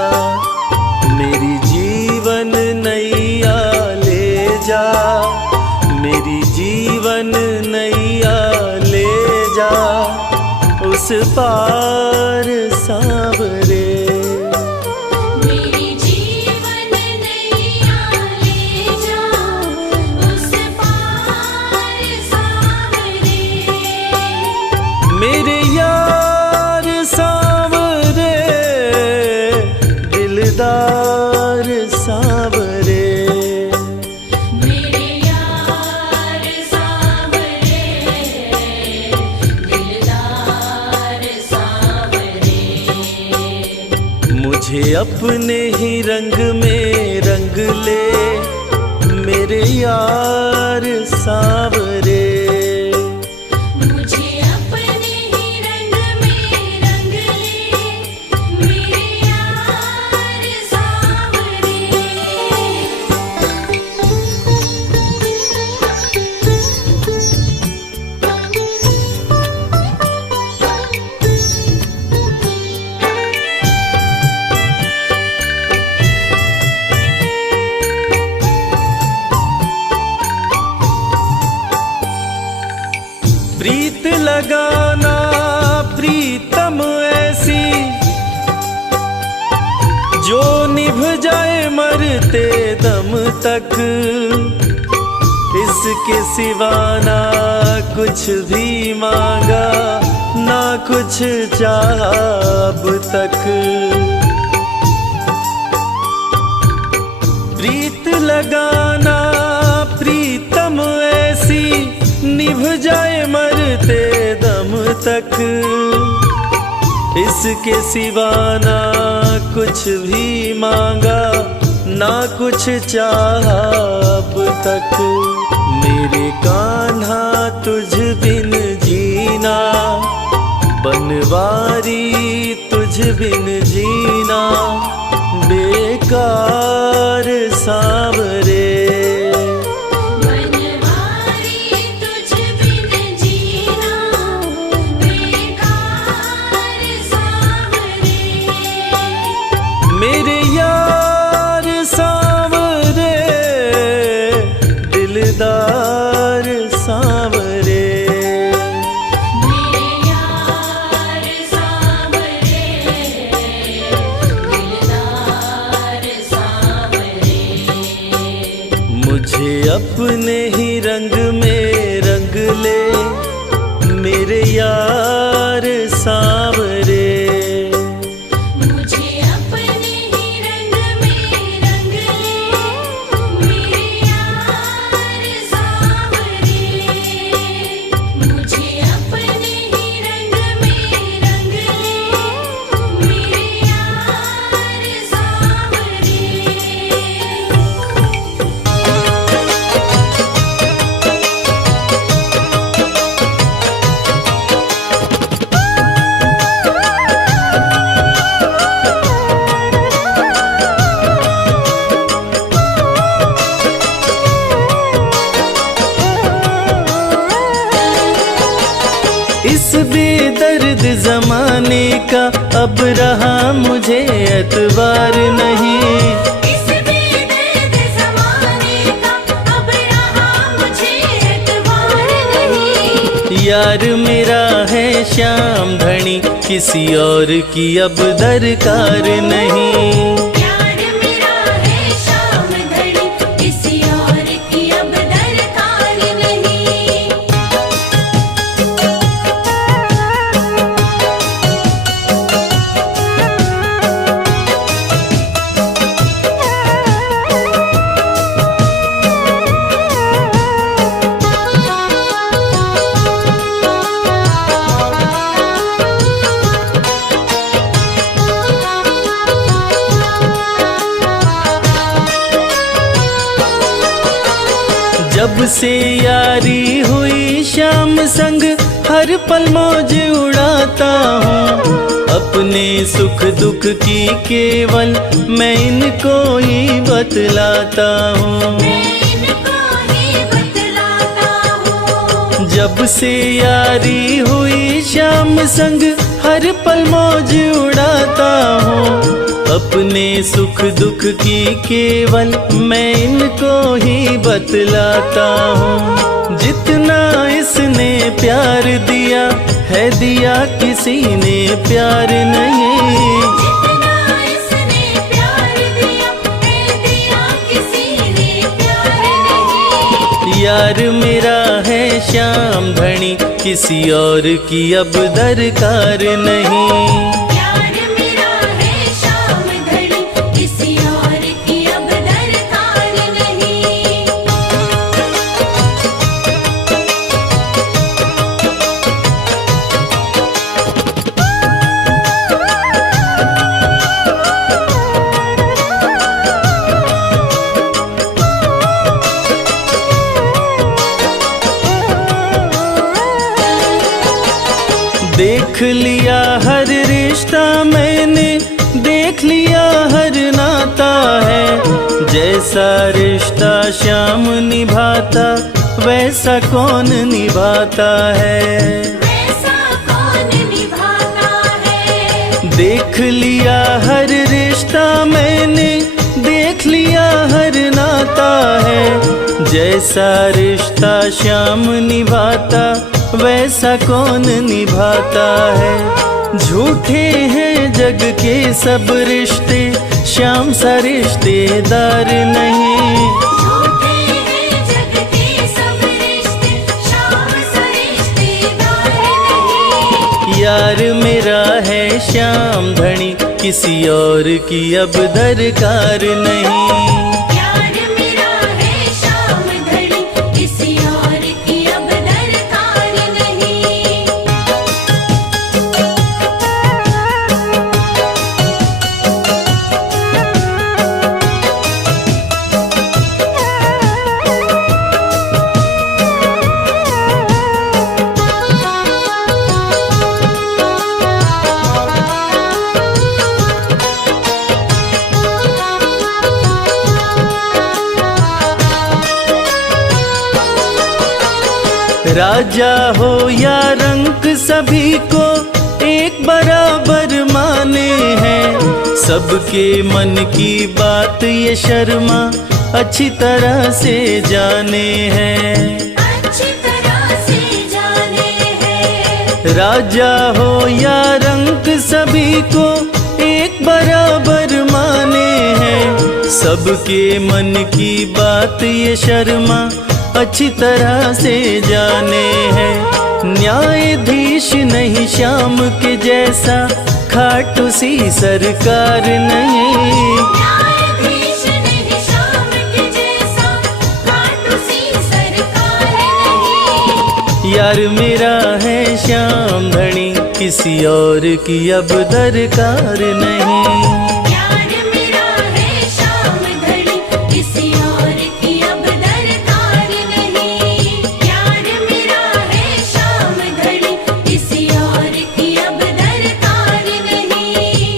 मेरी जीवन नैया ले जा, मेरी जीवन नैया ले जा उस पार सांवरे। मेरी जीवन नैया ले जा उस पार सांवरे। मेरे यार सांवरे, दिलदार सांवरे। मेरे यार सांवरे, दिलदार सांवरे। मुझे अपने ही रंग में रंग ले मेरे यार सांवरे। मुझे अपने ही रंग में रंग ले मेरे यार सांवरे। प्रीत लगाना प्रीतम ऐसी जो निभ जाए मरते दम तक, इसके सिवा ना कुछ भी मांगा ना कुछ चाहा अब तक। प्रीत लगाना प्रीतम ऐसी निभ जाए मरते दम तक, इसके सिवा ना कुछ भी मांगा ना कुछ चाहा अब तक। मेरे कान्हा तुझ बिन जीना, बनवारी तुझ बिन जीना बेकार सांवरे। बनवारी तुझ बिन जीना बेकार सांवरे। मेरे यार सांवरे दिलदार सांवरे। मेरे यार सांवरे दिलदार सांवरे। मुझे अपने ही रंग में रंग ले मेरे यार सांवरे। मुझे अपने ही रंग में रंग ले मेरे यार सांवरे। मुझे अपने ही रंग में रंग ले मेरे यार सांवरे। इस बेदर्द जमाने का अब रहा मुझे एतबार नहीं। इस बेदर्द ज़माने का अब रहा मुझे एतबार नहीं। यार मेरा है श्याम धनी किसी और की अब दरकार नहीं। प्यार मेरा है श्याम धनी किसी और की अब दरकार नहीं। जब से यारी हुई श्याम संग हर पल मौज उड़ाता हूँ। अपने सुख दुख की केवल मैं इनको ही बतलाता हूँ। मैं इनको ही बतलाता हूँ। जब से यारी हुई श्याम संग हर पल मौज उड़ाता हूँ। अपने सुख दुख की केवल मैं इनको ही बतलाता हूँ। जितना इसने प्यार दिया है दिया किसी ने प्यार नहीं। जितना इसने प्यार दिया है दिया किसी ने प्यार नहीं। यार मेरा है श्याम धनी किसी और की अब दरकार नहीं। प्यार मेरा है श्याम धनी किसी और की अब दरकार नहीं। देख लिया हर रिश्ता मैंने, देख लिया हर नाता है। जैसा रिश्ता श्याम निभाता वैसा कौन निभाता है। वैसा कौन निभाता है। देख लिया हर रिश्ता मैंने, देख लिया हर नाता है। जैसा रिश्ता श्याम निभाता वैसा कौन निभाता है। झूठे हैं जग के सब रिश्ते, श्याम सा रिश्तेदार नहीं। झूठे हैं जग के सब रिश्ते, श्याम सा रिश्तेदार नहीं। यार मेरा है श्याम धनी, किसी और की अब दरकार नहीं। प्यार मेरा है श्याम धनी, किसी और की अब दरकार नहीं। राजा हो या रंक सभी को एक बराबर माने हैं। सबके मन की बात ये शर्मा अच्छी तरह से जाने हैं। अच्छी तरह से जाने हैं। राजा हो या रंक सभी को एक बराबर माने हैं। सबके मन की बात ये शर्मा अच्छी तरह से जाने हैं। न्यायाधीश नहीं श्याम के जैसा, खाटू सी सरकार नहीं। न्यायाधीश नहीं श्याम के जैसा, खाटू सी सरकार नहीं। यार मेरा है श्याम धनी, किसी और की अब दरकार नहीं। प्यार मेरा है श्याम धनी, किसी और की अब दरकार नहीं। प्यार मेरा है श्याम धनी, किसी और की अब दरकार नहीं।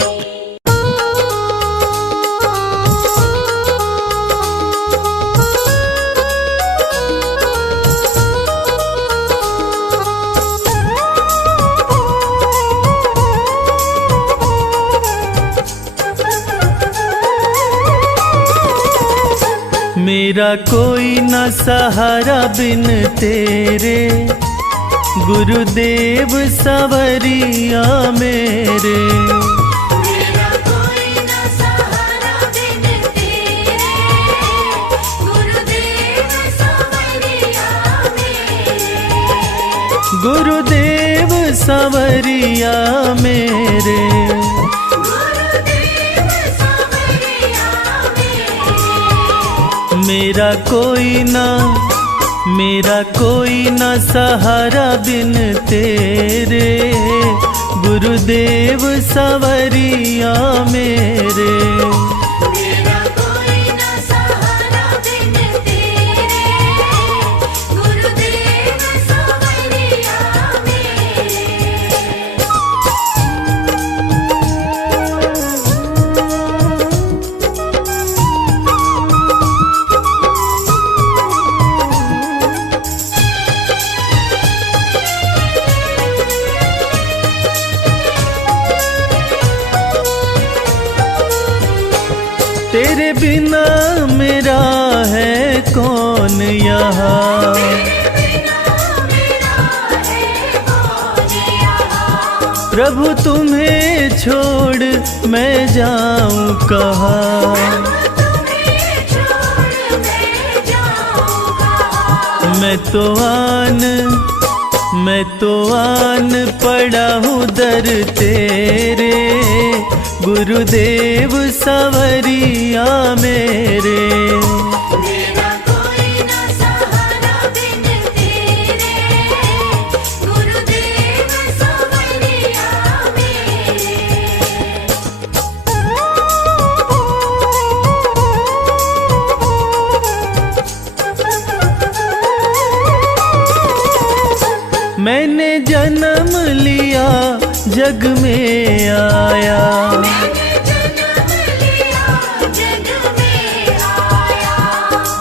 मेरा कोई न सहारा बिन तेरे, गुरुदेव सवरिया मेरे। मेरा कोई न सहारा बिन तेरे, गुरुदेव सवरिया मेरे। गुरुदेव सवरिया मेरे। गुरुदेव सवरिया मेरे। मेरा कोई न सहारा बिन तेरे, गुरुदेव सवरिया मेरे। मेरा कोई न सहारा बिन तेरे, गुरुदेव सवरिया मेरे। तेरे बिना मेरा है कौन यहाँ। प्रभु तुम्हें छोड़ मैं जाऊं कहाँ। मैं तो आन पड़ा हूँ दर तेरे, गुरुदेव सवरिया मेरे। मेरा कोई न सहारा बिन तेरे, गुरुदेव सवरिया मेरे। मैंने जन्म लिया जग में आया,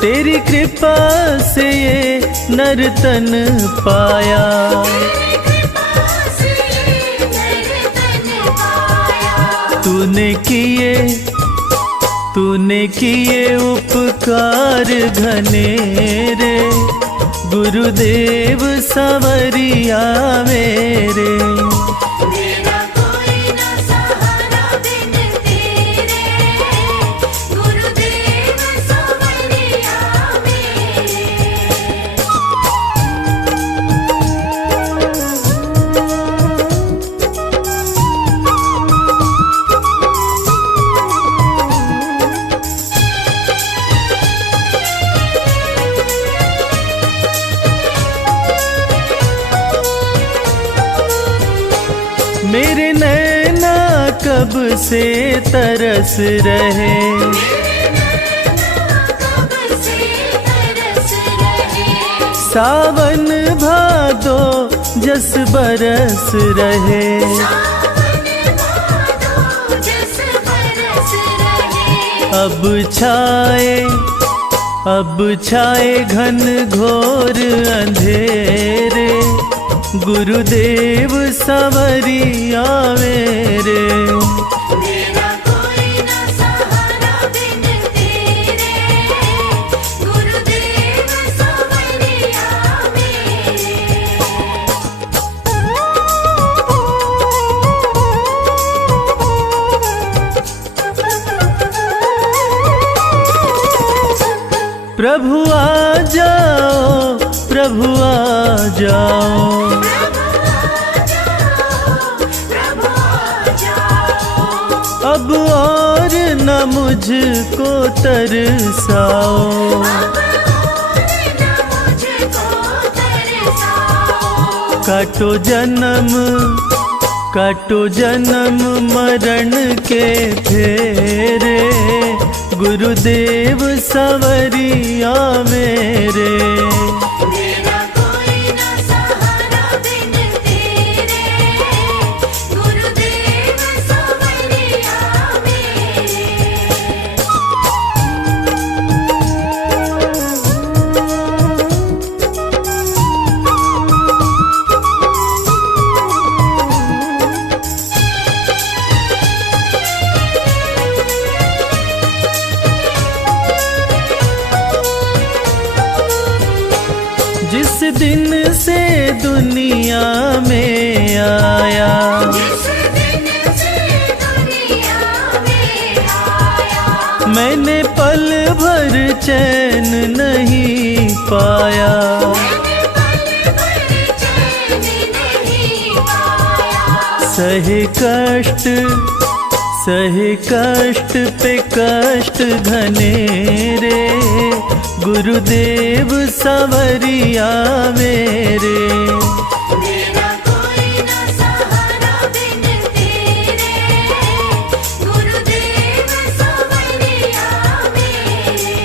तेरी कृपा से ये नर्तन पाया। तूने किए उपकार घनेरे, गुरुदेव सवरिया मेरे। मेरा कोई ना सहारा बिन तेरे, गुरुदेव सवरिया मेरे। मेरे नैना कब से तरस रहे, कब से तरस रहे, सावन भादो जस बरस रहे। सावन भादो जस बरस रहे। अब छाए घन घोर अंधेरे, गुरुदेव सवरिया मेरे। मेरा कोई ना सहारा बिन तेरे, गुरुदेव सवरिया मेरे। प्रभु आ जाओ, प्रभु आ जाओ, प्रभु आ जाओ, अब और न मुझको तरसाओ। अब और न मुझको तरसाओ। काटो जन्म मरण के फेरे, गुरुदेव सवरिया मेरे। मेरा कोई ना सहारा बिन तेरे, गुरुदेव सवरिया मेरे। जिस दिन से दुनिया में आया, जिस दिन से दुनिया में आया, मैंने पल भर चैन नहीं पाया। मैंने पल भर चैन नहीं पाया। सहे कष्ट पे कष्ट घनेरे, गुरुदेव सवरिया मेरे। मेरा कोई ना सहारा बिन तेरे, गुरुदेव सवरिया मेरे।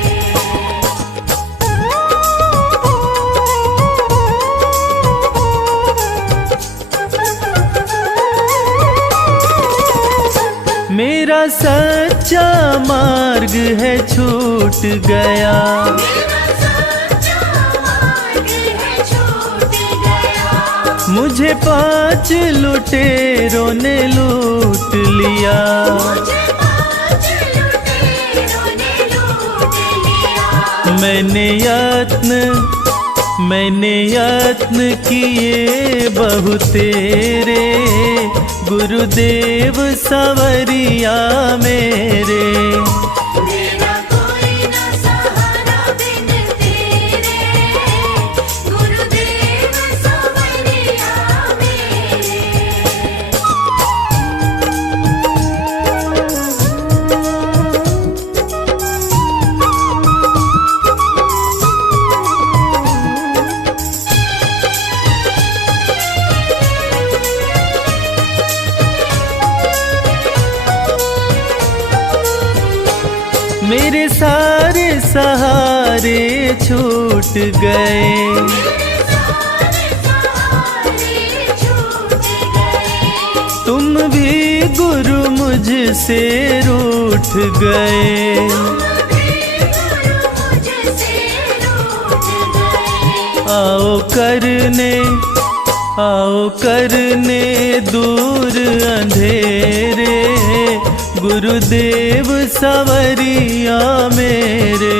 मेरा सच्चा मार्ग है छूट गया, मेरा सच्चा मार्ग है छूट गया। मुझे 5 लुटेरों ने लूट लिया। मुझे 5 लुटेरों ने लूट लिया। मैंने यत्न किए बहु तेरे, गुरुदेव सवरिया मेरे। मेरा कोई ना सहारा बिन तेरे, गुरुदेव सवरिया मेरे। मेरे सारे सहारे छूट गए, मेरे सारे सहारे छूट गए। तुम भी गुरु मुझसे रूठ गए। तुम भी गुरु मुझसे रूठ गए। आओ करने दूर अंधेरे, गुरुदेव सवरिया मेरे।